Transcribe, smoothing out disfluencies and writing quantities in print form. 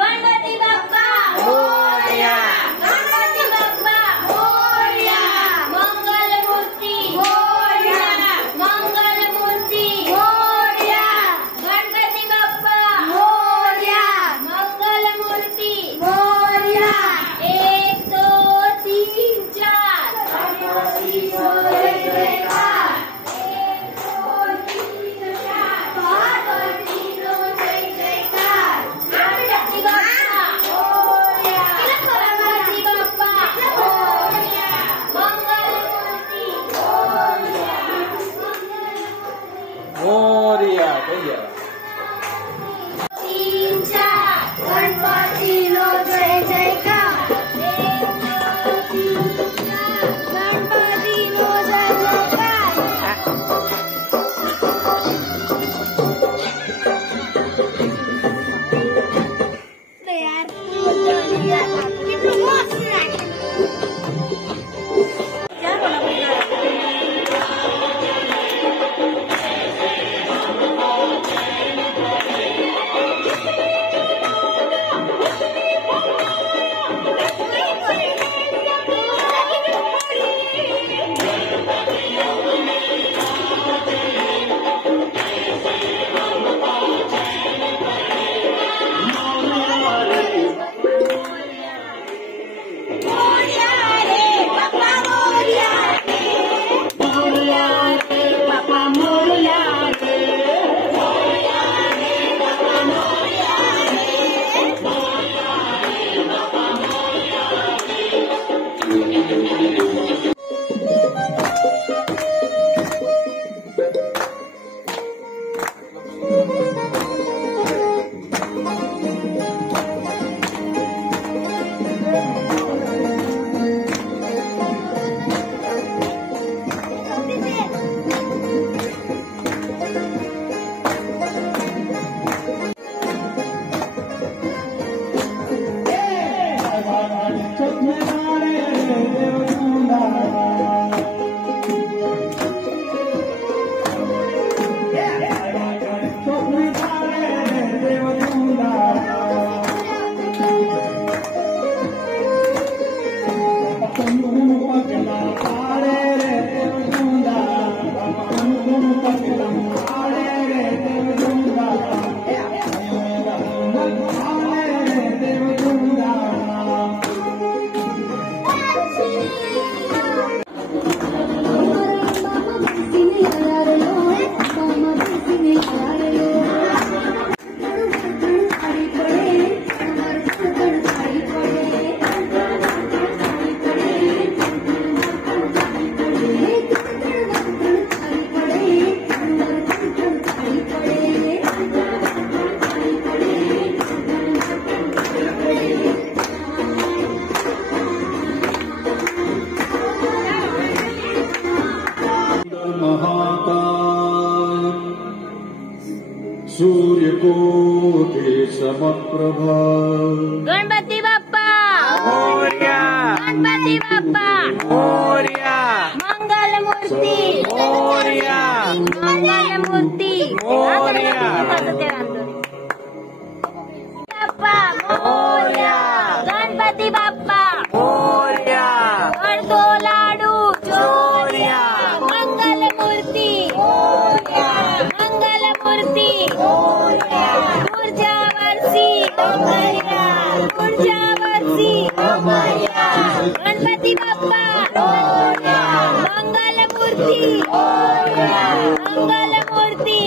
गणपती बाप्पा मोरया, गणपती बाप्पा मोरया, मंगलमूर्ती मोरया, मंगलमूर्ती मोरया, गणपती बाप्पा मोरया, मंगलमूर्ती मोरया। 1 2 3 4 गणपती मोरया। मोरया भैया। 3 4 गणपती लो जय जयकार। 1 2 3 4 गणपती लो जय जयकार। तयार किती मस्त आहे। सूर्यकोटि समप्रभा। गणपती बाप्पा मोरया, गणपती बाप्पा मोरया, मंगलमूर्ती मोरया, मंगलमूर्ती मोरया, बाप्पा मोरया, गणपती बाप्पा मोरया, अर्धो लाडू चोरया, मंगलमूर्ती मोरया, मंगलमूर्ती मोरया, पुढच्या वर्षी मोरया, पुढच्या वर्षी मोरया, गणपती बाप्पा मोरया, मंगलमूर्ती मोरया, मंगलमूर्ती